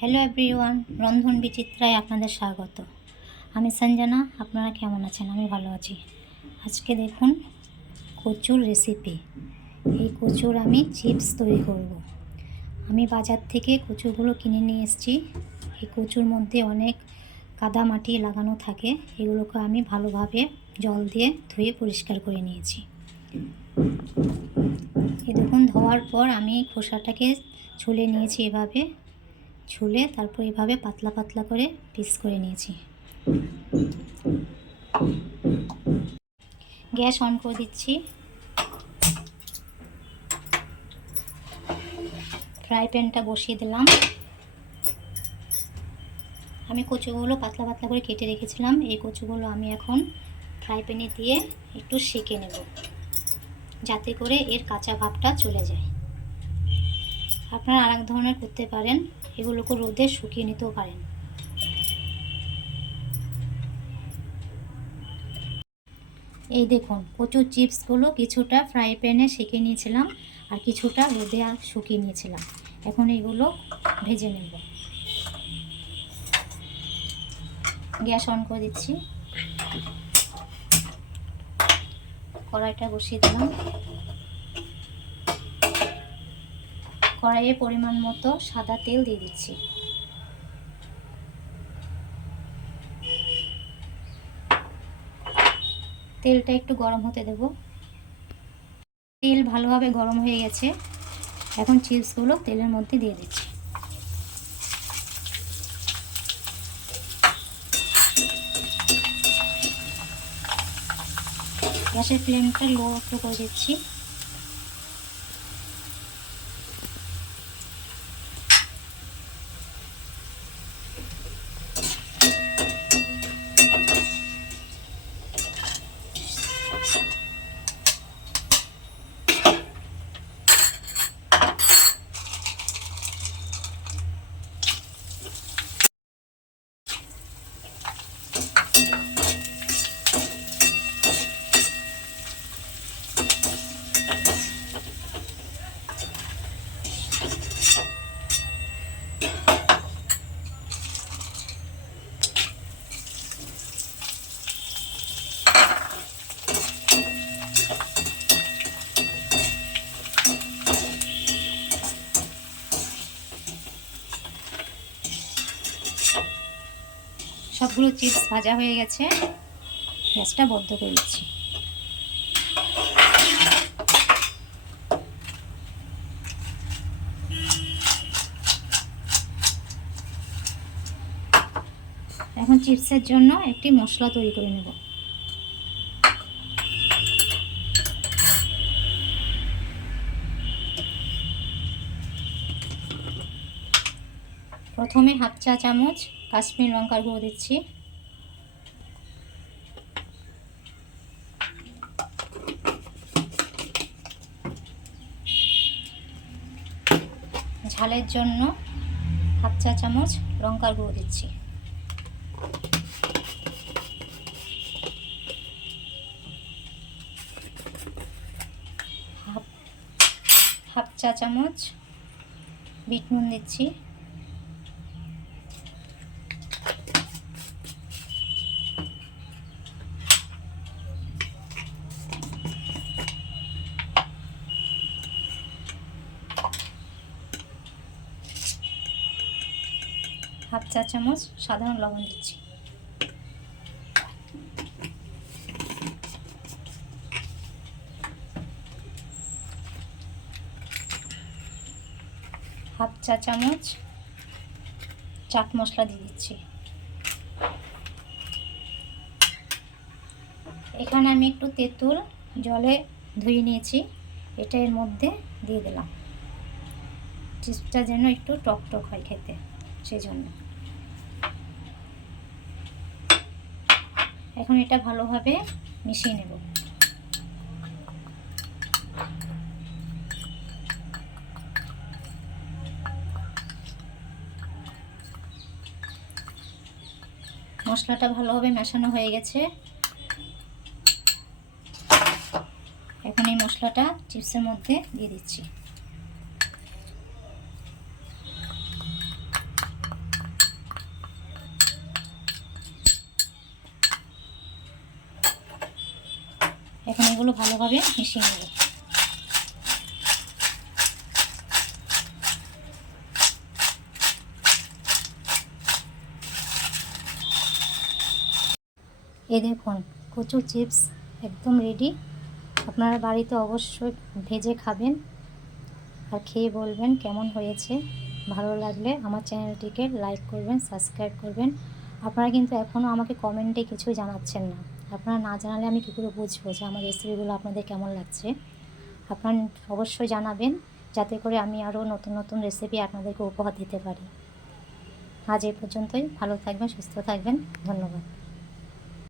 Hello everyone, রন্ধন বিচিত্রায় আপনাদের স্বাগত। আমি সঞ্জনা। আপনারা কেমন আছেন? আমি ভালো আছি। আজকে দেখুন কচুর রেসিপি। এই কচুর আমি চিপস তৈরি করব। আমি বাজার থেকে কচুগুলো কিনে নিয়ে এসেছি। এই কচুর মধ্যে অনেক কাদা মাটি লাগানো থাকে। এগুলোকে আমি ভালোভাবে জল দিয়ে ধুয়ে পরিষ্কার করে নিয়েছি। এই দেখুন, ধোয়ার পর আমি খোসাটাকে ছুলে নিয়েছি। এভাবে ছুলে তারপর এভাবে পাতলা পাতলা করে পিস করে নিয়েছি। গ্যাস অন করে দিচ্ছি। ফ্রাই প্যানটা বসিয়ে দিলাম। আমি কচুগুলো পাতলা পাতলা করে কেটে রেখেছিলাম। এই কচুগুলো আমি এখন ফ্রাই প্যানে দিয়ে একটু সেঁকে নেব, যাতে করে এর কাঁচা ভাবটা চলে যায়। আপনারা আরেক ধরনের করতে পারেন, এগুলোকে রোদে শুকিয়ে নিতেও পারেন। এই দেখুন, কচুর চিপসগুলো কিছুটা ফ্রাই প্যানে সেঁকে নিয়েছিলাম আর কিছুটা রোদে শুকিয়ে নিয়েছিলাম। এখন এগুলো ভেজে নেব। গ্যাস অন করে দিচ্ছি। কড়াইটা বসিয়ে দিলাম। কড়াইয়ে পরিমাণ মতো সাদা তেল দিয়ে দিচ্ছি। তেলটা একটু গরম হতে দেব। তেল ভালোভাবে গরম হয়ে গেছে। এখন চিপসগুলো তেলের মধ্যে দিয়ে দিচ্ছি। গ্যাসের ফ্লেমটা লো একটু করে দিচ্ছি। সবগুলো চিপস ভাজা হয়ে গেছে। গ্যাসটা বন্ধ করে দিচ্ছি। এখন চিপসের জন্য একটি মশলা তৈরি করে নেব। প্রথমে হাফ চা চামচ কাশ্মীর লঙ্কার গুঁড়ো দিচ্ছি। ঝালের জন্য হাফ চা চামচ লঙ্কার গুঁড়ো দিচ্ছি। হাফ চা চামচ বিট নুন দিচ্ছি। হাফ চা চামচ সাধারণ লবণ দিচ্ছি। হাফ চা চামচ চাট মশলা দিয়ে দিচ্ছি। এখানে আমি একটু তেঁতুল জলে ধুয়ে নিয়েছি, এটা এর মধ্যে দিয়ে দিলাম। চিপসটা যেন একটু টক টক হয় খেতে, সেই জন্য। এখন এটা ভালোভাবে মিশিয়ে নেব। মশলাটা ভালোভাবে মেশানো হয়ে গেছে। এখন এই মশলাটা চিপসের মধ্যে দিয়ে দিচ্ছি। এগুলো ভালোভাবে মিশিয়ে নেব। এই দেখুন কচুর চিপস একদম রেডি। আপনারা বাড়িতে অবশ্যই ভেজে খাবেন আর খেয়ে বলবেন কেমন হয়েছে। ভালো লাগলে আমার চ্যানেলটিকে লাইক করবেন, সাবস্ক্রাইব করবেন। আপনারা কিন্তু এখনও আমাকে কমেন্টে কিছু জানাচ্ছেন না। আপনারা না জানালে আমি কী করে বুঝবো যে আমার রেসিপিগুলো আপনাদের কেমন লাগছে। আপনারা অবশ্যই জানাবেন, যাতে করে আমি আরও নতুন নতুন রেসিপি আপনাদেরকে উপহার দিতে পারি। আজ এই পর্যন্তই। ভালো থাকবেন, সুস্থ থাকবেন। ধন্যবাদ।